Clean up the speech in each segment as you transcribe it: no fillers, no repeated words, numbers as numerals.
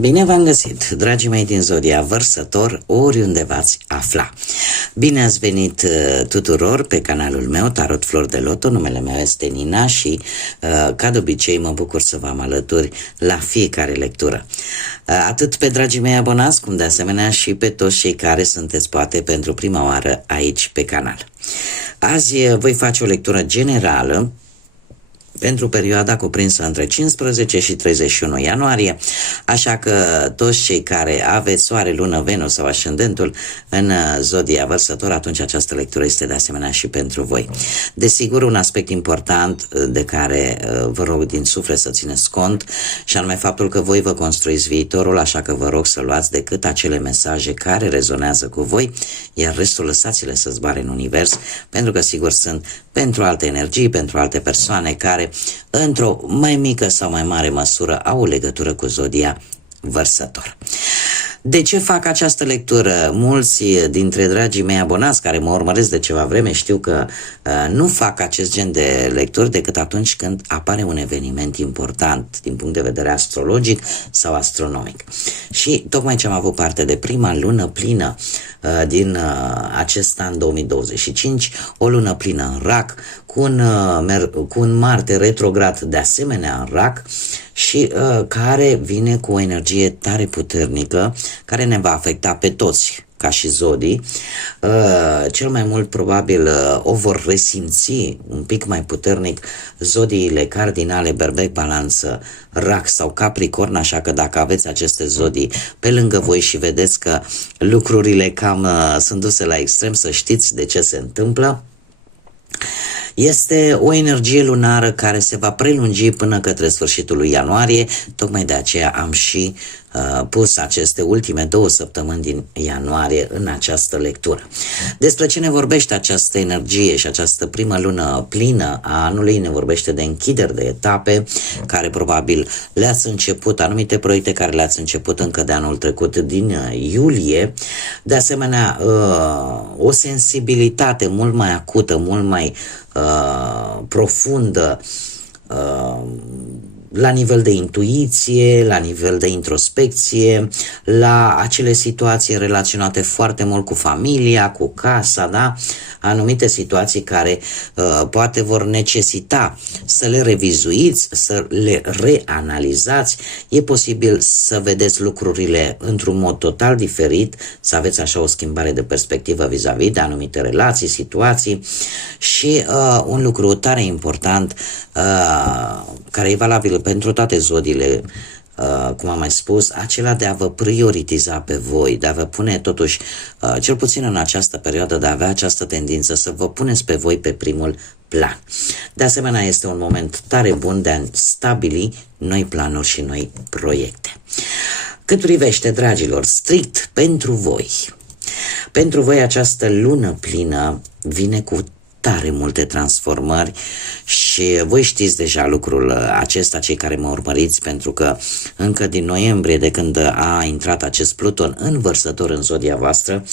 Bine v-am găsit, dragii mei din Zodia Vărsător, oriunde v-ați afla. Bine ați venit tuturor pe canalul meu, Tarot Flor de Loto. Numele meu este Nina și, ca de obicei, mă bucur să vă am alături la fiecare lectură. Atât pe dragii mei abonați, cum de asemenea și pe toți cei care sunteți poate pentru prima oară aici pe canal. Azi voi face o lectură generală pentru perioada cuprinsă între 15 și 31 ianuarie, așa că toți cei care aveți Soare, Lună, Venus sau Ascendentul în Zodia Vărsător, atunci această lectură este de asemenea și pentru voi. Desigur, un aspect important de care vă rog din suflet să țineți cont, și anume faptul că voi vă construiți viitorul, așa că vă rog să luați decât acele mesaje care rezonează cu voi, iar restul lăsați-le să zboare în univers, pentru că sigur sunt pentru alte energii, pentru alte persoane care într-o mai mică sau mai mare măsură au o legătură cu Zodia Vărsător. De ce fac această lectură? Mulți dintre dragii mei abonați care mă urmăresc de ceva vreme știu că nu fac acest gen de lecturi decât atunci când apare un eveniment important din punct de vedere astrologic sau astronomic. Și tocmai ce am avut parte de prima lună plină din acest an 2025, o lună plină în Rac, cu un Marte retrograd de asemenea în Rac și care vine cu o energie tare puternică, care ne va afecta pe toți ca și zodii. Cel mai mult probabil o vor resimți un pic mai puternic zodiile cardinale, Berbec, Balanță, Rac sau Capricorn, așa că dacă aveți aceste zodii pe lângă voi și vedeți că lucrurile cam sunt duse la extrem, să știți de ce se întâmplă. Este o energie lunară care se va prelungi până către sfârșitul lui ianuarie, tocmai de aceea am și pus aceste ultime 2 săptămâni din ianuarie în această lectură. Despre ce ne vorbește această energie și această primă lună plină a anului? Ne vorbește de închideri de etape care probabil le-ați început, anumite proiecte care le-ați început încă de anul trecut din iulie, de asemenea o sensibilitate mult mai acută, mult mai profundă la nivel de intuiție, la nivel de introspecție, la acele situații relaționate foarte mult cu familia, cu casa, da? Anumite situații care poate vor necesita să le revizuiți, să le reanalizați. E posibil să vedeți lucrurile într-un mod total diferit, să aveți așa o schimbare de perspectivă vis-a-vis de anumite relații, situații și un lucru tare important care e valabil pentru toate zodiile, cum am mai spus, acela de a vă prioritiza pe voi, de a vă pune totuși, cel puțin în această perioadă, de a avea această tendință să vă puneți pe voi pe primul plan. De asemenea, este un moment tare bun de a stabili noi planuri și noi proiecte. Cât privește, dragilor, strict pentru voi această lună plină vine cu tare multe transformări și voi știți deja lucrul acesta, cei care mă urmăriți, pentru că încă din noiembrie, de când a intrat acest Pluton în Vărsător în zodia voastră,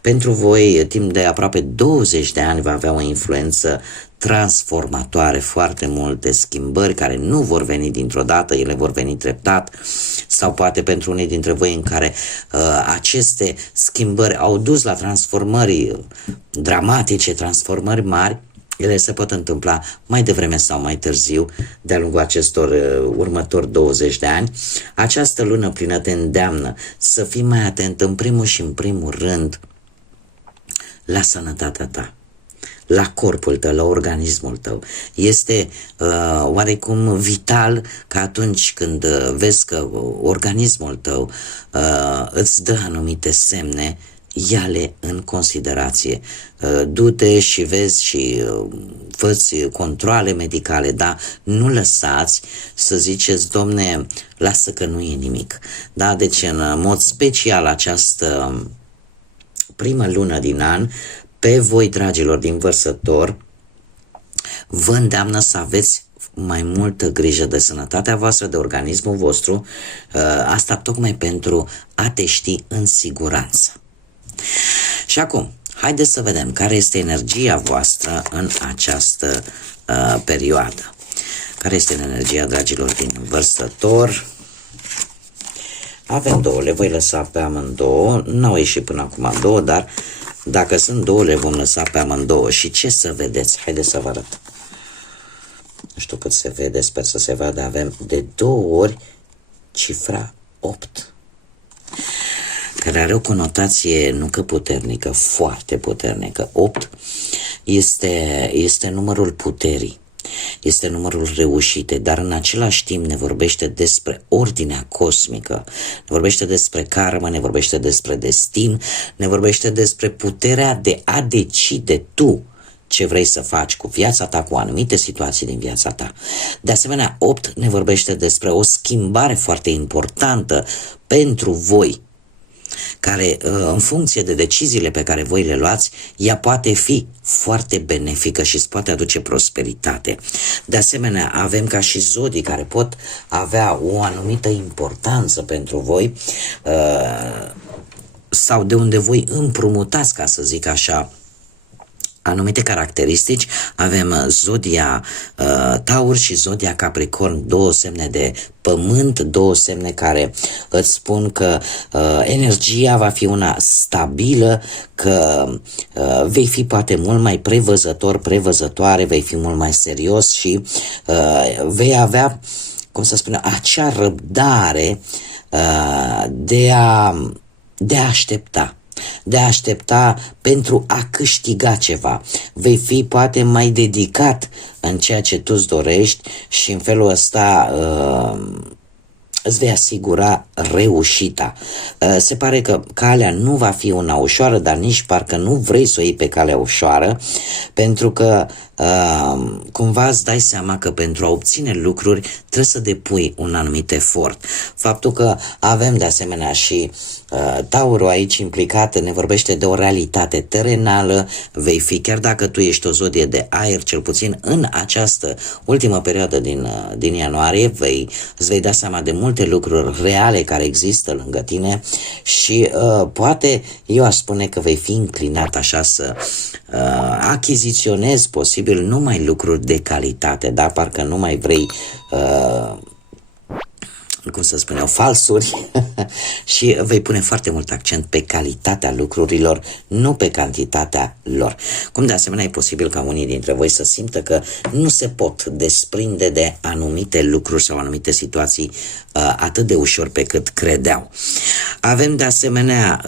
pentru voi timp de aproape 20 de ani va avea o influență transformatoare, foarte multe schimbări care nu vor veni dintr-o dată, ele vor veni treptat, sau poate pentru unii dintre voi în care aceste schimbări au dus la transformări dramatice, transformări mari, ele se pot întâmpla mai devreme sau mai târziu de-a lungul acestor următori 20 de ani. Această lună plină te îndeamnă să fii mai atent în primul și în primul rând la sănătatea ta, la corpul tău, la organismul tău. Este oarecum vital că atunci când vezi că organismul tău îți dă anumite semne, ia-le în considerație. Du-te și vezi și fă-ți controale medicale, da? Nu lăsați să ziceți, domne, lasă că nu e nimic. Da? Deci, în mod special, această primă lună din an, pe voi, dragilor din Vărsător, vă îndeamnă să aveți mai multă grijă de sănătatea voastră, de organismul vostru, asta tocmai pentru a te ști în siguranță. Și acum, haideți să vedem care este energia voastră în această perioadă. Care este energia, dragilor din Vărsător? Avem două, le voi lăsa pe amândouă, n-au ieșit până acum două, dar dacă sunt două, le vom lăsa pe amândouă. Și ce să vedeți? Haideți să vă arăt. Nu știu cât se vede, sper să se vadă, avem de două ori cifra 8, care are o conotație nu că puternică, foarte puternică. 8 este numărul puterii, este numărul reușite, dar în același timp ne vorbește despre ordinea cosmică, ne vorbește despre karmă, ne vorbește despre destin, ne vorbește despre puterea de a decide tu ce vrei să faci cu viața ta, cu anumite situații din viața ta. De asemenea, 8 ne vorbește despre o schimbare foarte importantă pentru voi, care în funcție de deciziile pe care voi le luați, ea poate fi foarte benefică și îți poate aduce prosperitate. De asemenea, avem ca și zodii care pot avea o anumită importanță pentru voi sau de unde voi împrumutați, ca să zic așa, anumite caracteristici. Avem zodia Taur și zodia Capricorn, două semne de pământ, două semne care îți spun că energia va fi una stabilă, că vei fi poate mult mai prevăzător, prevăzătoare, vei fi mult mai serios și vei avea, cum să spun, acea răbdare de a aștepta. De a aștepta pentru a câștiga ceva. Vei fi poate mai dedicat în ceea ce tu îți dorești și în felul ăsta îți vei asigura reușita. Se pare că calea nu va fi una ușoară, dar nici parcă nu vrei să o iei pe calea ușoară, pentru că cumva îți dai seama că pentru a obține lucruri trebuie să depui un anumit efort. Faptul că avem de asemenea și Taurul aici implicat ne vorbește de o realitate terenală, vei fi, chiar dacă tu ești o zodie de aer, cel puțin în această ultimă perioadă din ianuarie, îți vei da seama de multe lucruri reale care există lângă tine și poate eu aș spune că vei fi inclinat așa să achiziționezi posibil numai lucruri de calitate, dar parcă nu mai vrei cum să spun eu, falsuri și vei pune foarte mult accent pe calitatea lucrurilor, nu pe cantitatea lor. Cum de asemenea e posibil ca unii dintre voi să simtă că nu se pot desprinde de anumite lucruri sau anumite situații atât de ușor pe cât credeau. Avem de asemenea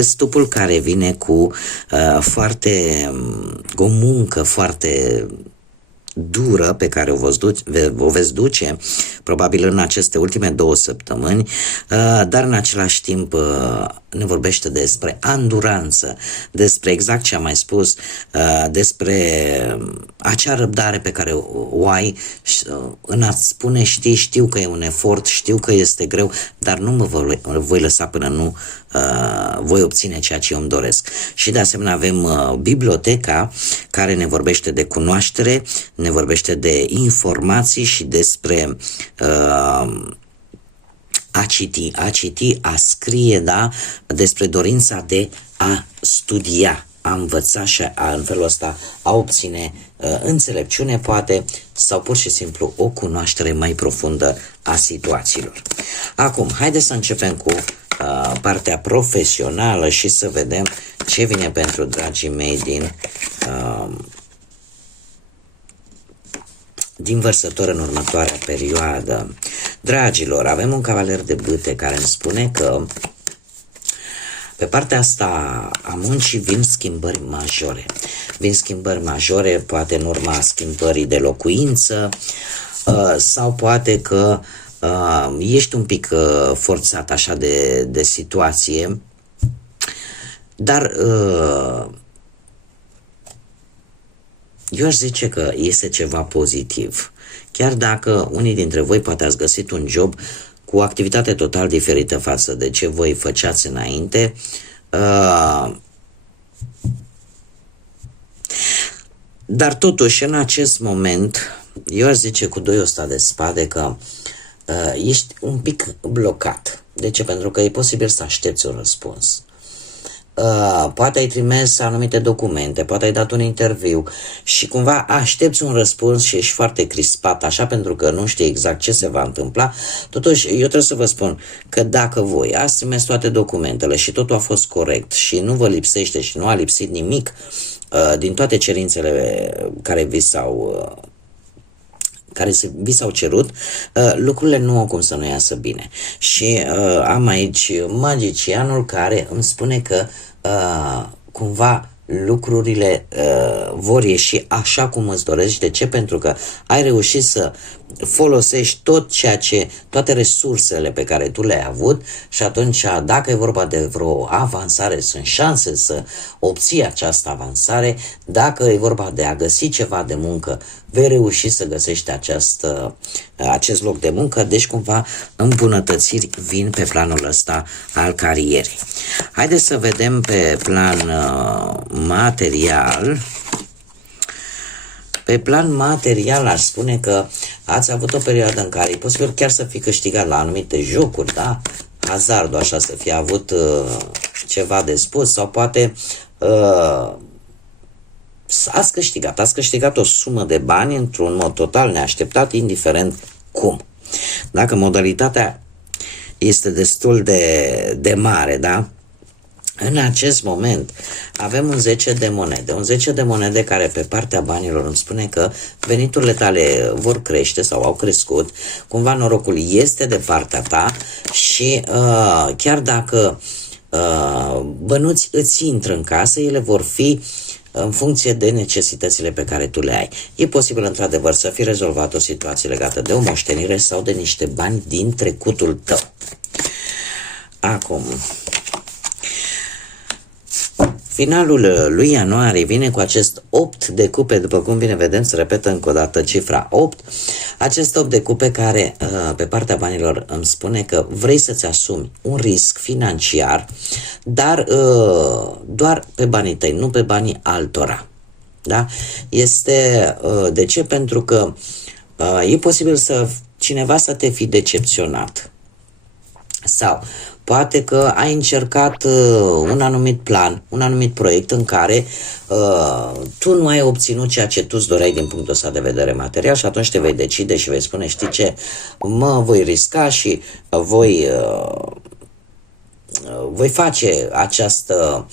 stupul care vine cu o muncă foarte dură pe care o veți duce probabil în aceste ultime 2 săptămâni, dar în același timp ne vorbește despre anduranță, despre exact ce am mai spus, despre acea răbdare pe care o ai în a-ți spune știu că e un efort, știu că este greu, dar nu mă voi lăsa până nu voi obține ceea ce eu îmi doresc. Și de asemenea avem biblioteca care ne vorbește de cunoaștere, ne vorbește de informații și despre a citi, a scrie, da, despre dorința de a studia, a învăța și în felul ăsta a obține înțelepciune poate sau pur și simplu o cunoaștere mai profundă a situațiilor. Acum, haideți să începem cu partea profesională și să vedem ce vine pentru dragii mei din Vărsător în următoarea perioadă. Dragilor, avem un cavaler de bâte care îmi spune că pe partea asta a muncii vin schimbări majore. Vin schimbări majore, poate în urma schimbării de locuință sau poate că ești un pic forțat așa de situație, dar eu aș zice că este ceva pozitiv. Chiar dacă unii dintre voi poate ați găsit un job cu o activitate total diferită față de ce voi făceați înainte, dar totuși în acest moment eu aș zice cu 2 ăsta de spade că ești un pic blocat. De ce? Pentru că e posibil să aștepți un răspuns. poate ai trimis anumite documente, poate ai dat un interviu și cumva aștepți un răspuns și ești foarte crispat așa pentru că nu știi exact ce se va întâmpla. Totuși, eu trebuie să vă spun că dacă voi ați trimis toate documentele și totul a fost corect și nu vă lipsește și nu a lipsit nimic din toate cerințele care vi s-au cerut, lucrurile nu au cum să nu iasă bine. Și am aici magicianul care îmi spune că cumva lucrurile vor ieși așa cum îți dorești. De ce? Pentru că ai reușit să folosești toate resursele pe care tu le-ai avut și atunci, dacă e vorba de vreo avansare, sunt șanse să obții această avansare. Dacă e vorba de a găsi ceva de muncă, vei reuși să găsești acest loc de muncă, deci cumva îmbunătățiri vin pe planul ăsta al carierei. Haideți să vedem pe plan material. Pe plan material aș spune că ați avut o perioadă în care e posibil chiar să fi câștigat la anumite jocuri, da? Hazardul așa să fi avut ceva de spus sau poate ați câștigat o sumă de bani într-un mod total neașteptat, indiferent cum. Dacă modalitatea este destul de mare, da? În acest moment avem un 10 de monede, un 10 de monede care pe partea banilor îmi spune că veniturile tale vor crește sau au crescut, cumva norocul este de partea ta și chiar dacă bănuți îți intră în casă, ele vor fi în funcție de necesitățile pe care tu le ai. E posibil într-adevăr să fi rezolvat o situație legată de o moștenire sau de niște bani din trecutul tău. Acum, finalul lui ianuarie vine cu acest 8 de cupe, după cum bine vedem, se repetă încă o dată cifra 8, acest 8 de cupe care pe partea banilor îmi spune că vrei să-ți asumi un risc financiar, dar doar pe banii tăi, nu pe banii altora. Da? De ce? Pentru că e posibil cineva să te fi decepționat. Sau poate că ai încercat un anumit plan, un anumit proiect în care tu nu ai obținut ceea ce tu îți doreai din punctul ăsta de vedere material și atunci te vei decide și vei spune, știi ce, voi risca și voi face această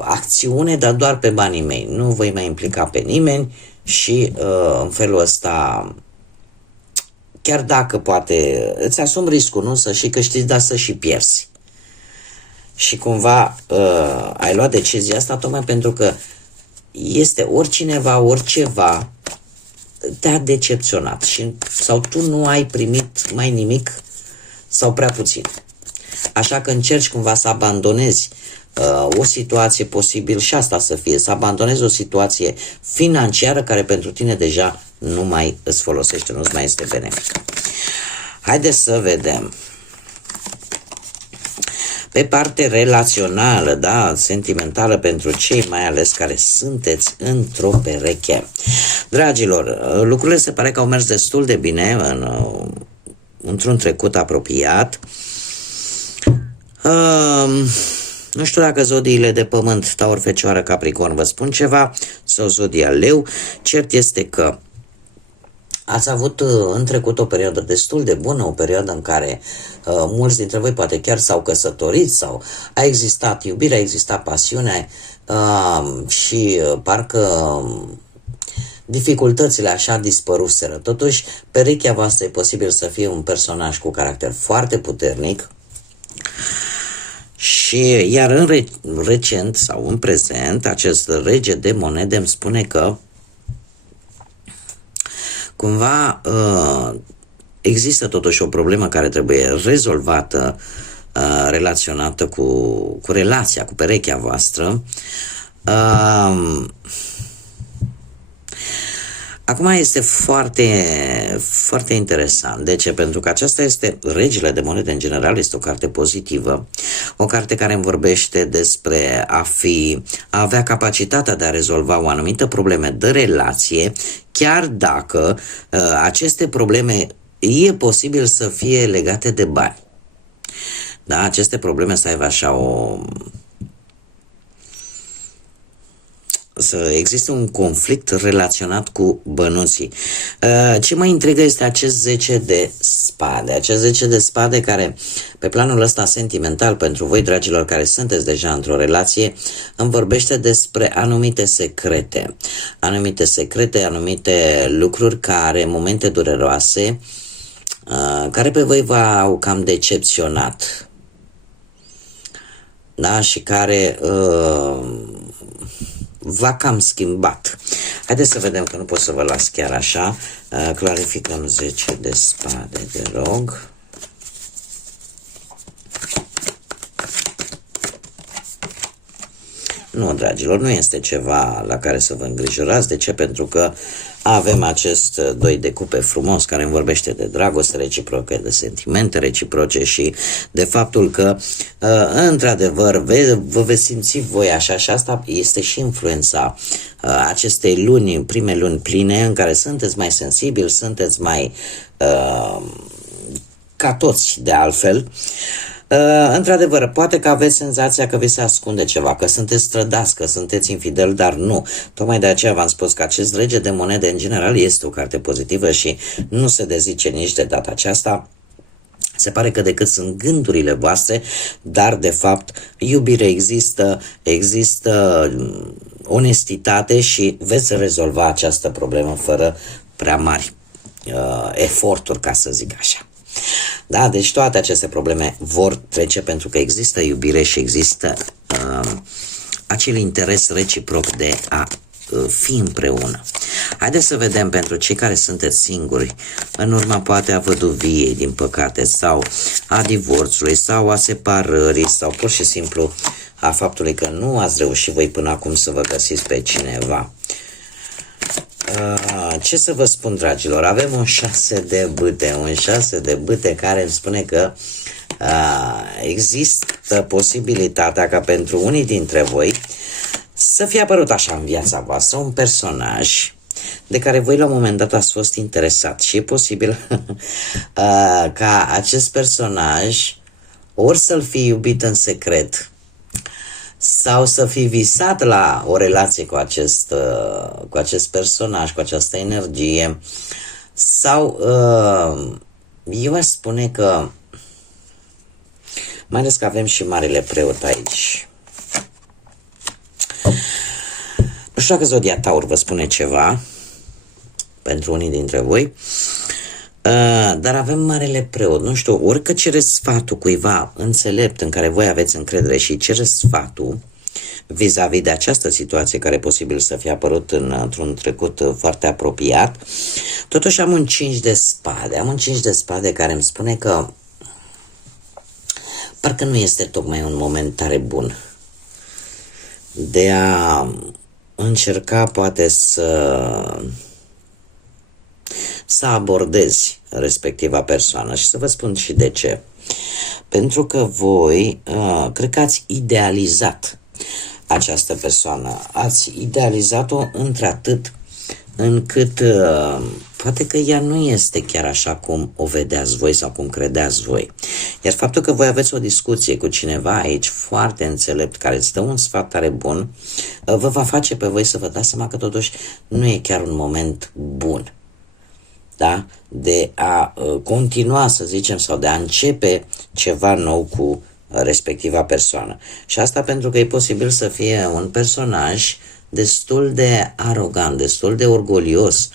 acțiune, dar doar pe banii mei. Nu voi mai implica pe nimeni și în felul ăsta, chiar dacă poate îți asumi riscul, nu? Să și câștigi, dar să și pierzi. Și cumva ai luat decizia asta tocmai pentru că este oriceva te-a decepționat sau tu nu ai primit mai nimic sau prea puțin. Așa că încerci cumva să abandonezi o situație posibil și asta să fie, să abandonezi o situație financiară care pentru tine deja nu mai îți folosește, nu-ți mai este benefică. Haideți să vedem. Pe parte relațională, da, sentimentală pentru cei mai ales care sunteți într-o pereche. Dragilor, lucrurile se pare că au mers destul de bine într-un trecut apropiat. Nu știu dacă zodiile de pământ, Taur, Fecioară, Capricorn vă spun ceva, sau zodia Leu. Cert este că ați avut în trecut o perioadă destul de bună, o perioadă în care mulți dintre voi poate chiar s-au căsătorit sau a existat iubire, a existat pasiune și parcă dificultățile așa dispăruseră. Totuși, perechea voastră e posibil să fie un personaj cu caracter foarte puternic. Iar în recent sau în prezent, acest rege de monede îmi spune că cumva există totuși o problemă care trebuie rezolvată, relaționată cu relația, cu perechea voastră. Acum este foarte, foarte interesant. De ce? Pentru că aceasta este, regele de monede în general, este o carte pozitivă, o carte care îmi vorbește despre a avea capacitatea de a rezolva o anumită probleme de relație, chiar dacă aceste probleme e posibil să fie legate de bani. Da? Aceste probleme să aibă așa să existe un conflict relaționat cu bănuții. Ce mă intrigă este acest 10 de spade. Acest 10 de spade care, pe planul ăsta sentimental, pentru voi, dragilor, care sunteți deja într-o relație, îmi vorbește despre anumite secrete. Anumite secrete, anumite lucruri care, momente dureroase, care pe voi v-au cam decepționat. Da? Și care v-a cam schimbat. Haideți să vedem, că nu pot să vă las chiar așa. Clarificăm 10 de spade, te rog. Nu, dragilor, nu este ceva la care să vă îngrijorați. De ce? Pentru că avem acest 2 de cupe frumos care îmi vorbește de dragoste reciprocă, de sentimente reciproce și de faptul că într-adevăr vă veți simți voi așa, și asta este și influența acestei luni, prime luni pline, în care sunteți mai sensibili, sunteți mai ca toți de altfel. Într-adevăr, poate că aveți senzația că vi se ascunde ceva, că sunteți trădați, că sunteți infidel, dar nu. Tocmai de aceea v-am spus că acest rege de monede în general este o carte pozitivă și nu se dezice nici de data aceasta. Se pare că decât sunt gândurile voastre, dar de fapt iubire există onestitate și veți rezolva această problemă fără prea mari eforturi, ca să zic așa. Da, deci toate aceste probleme vor trece pentru că există iubire și există acel interes reciproc de a fi împreună. Haideți să vedem pentru cei care sunteți singuri, în urma poate a văduviei, din păcate, sau a divorțului, sau a separării, sau pur și simplu a faptului că nu ați reușit voi până acum să vă găsiți pe cineva. Ce să vă spun, dragilor? Avem un 6 de bâte, un 6 de bâte care îmi spune că există posibilitatea ca pentru unii dintre voi să fie apărut așa în viața voastră un personaj de care voi la un moment dat ați fost interesat și e posibil ca acest personaj ori să-l fi iubit în secret sau să fi visat la o relație cu acest personaj, cu această energie, sau eu aș spune că, mai ales că avem și Marele Preot aici. Nu știu dacă Zodia Taur vă spune ceva pentru unii dintre voi, dar avem Marele Preot. Nu știu, ori că cereți sfatul cuiva înțelept în care voi aveți încredere și cereți sfatul vis-a-vis de această situație care e posibil să fie apărut într-un trecut foarte apropiat. Totuși am un 5 de spade. Am un 5 de spade care îmi spune că parcă nu este tocmai un moment tare bun de a încerca poate să abordezi respectiva persoană. Și să vă spun și de ce. Pentru că voi cred că ați idealizat această persoană. Ați idealizat-o într-atât încât poate că ea nu este chiar așa cum o vedeați voi sau cum credeați voi. Iar faptul că voi aveți o discuție cu cineva aici foarte înțelept, care îți dă un sfat tare bun, vă va face pe voi să vă dați seama că totuși nu e chiar un moment bun, da? De a continua, să zicem, sau de a începe ceva nou cu respectiva persoană. Și asta pentru că e posibil să fie un personaj destul de arogant, destul de orgolios,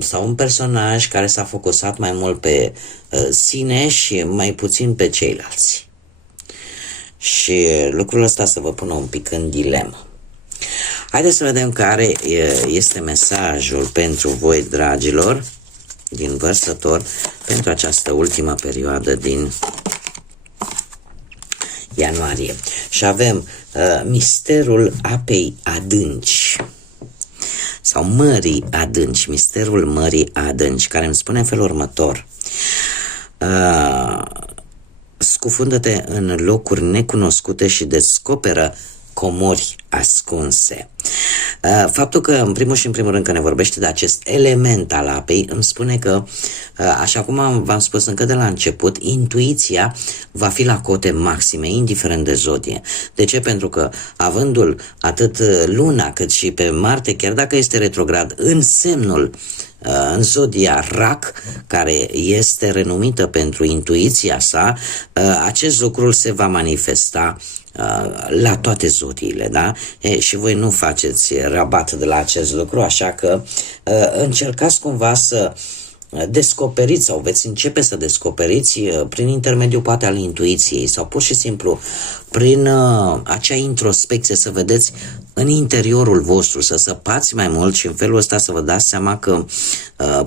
sau un personaj care s-a focusat mai mult pe sine și mai puțin pe ceilalți. Și lucrul ăsta să vă pună un pic în dilemă. Haideți să vedem care este mesajul pentru voi, dragilor, din Vărsător, pentru această ultimă perioadă din ianuarie. Și avem misterul apei adânci sau mării adânci, misterul mării adânci, care îmi spune în felul următor: scufundă-te în locuri necunoscute și descoperă comori ascunse. Faptul că, în primul și în primul rând, că ne vorbește de acest element al apei, îmi spune că, așa cum v-am spus încă de la început, intuiția va fi la cote maxime, indiferent de zodie. De ce? Pentru că, avându-l atât Luna cât și pe Marte, chiar dacă este retrograd în semnul în zodia Rac, care este renumită pentru intuiția sa, acest lucru se va manifesta la toate zodiile, da? Și voi nu faceți rabat de la acest lucru, așa că încercați cumva să descoperiți sau veți începe să descoperiți prin intermediul poate al intuiției sau pur și simplu prin acea introspecție să vedeți în interiorul vostru, să săpați mai mult și în felul ăsta să vă dați seama că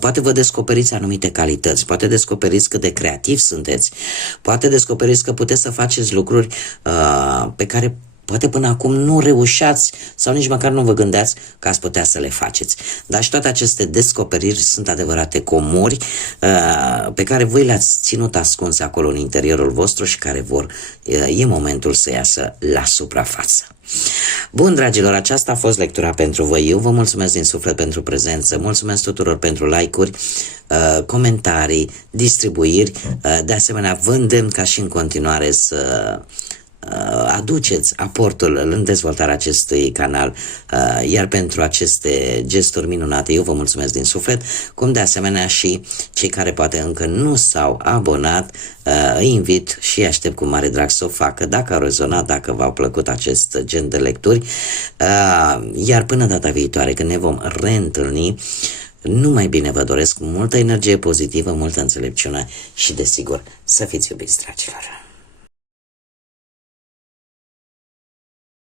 poate vă descoperiți anumite calități, poate descoperiți cât de creativi sunteți, poate descoperiți că puteți să faceți lucruri pe care poate până acum nu reușeați sau nici măcar nu vă gândeați că ați putea să le faceți. Dar și toate aceste descoperiri sunt adevărate comori pe care voi le-ați ținut ascunse acolo în interiorul vostru și care e momentul să iasă la suprafață. Bun, dragilor, aceasta a fost lectura pentru voi. Eu vă mulțumesc din suflet pentru prezență, mulțumesc tuturor pentru like-uri, comentarii, distribuiri. De asemenea, vă îndemn ca și în continuare să aduceți aportul în dezvoltarea acestui canal, iar pentru aceste gesturi minunate eu vă mulțumesc din suflet, cum de asemenea și cei care poate încă nu s-au abonat, îi invit și aștept cu mare drag să o facă dacă au rezonat, dacă v-au plăcut acest gen de lecturi, iar până data viitoare când ne vom reîntâlni, numai bine vă doresc multă energie pozitivă, multă înțelepciune și desigur să fiți iubiți, dragilor.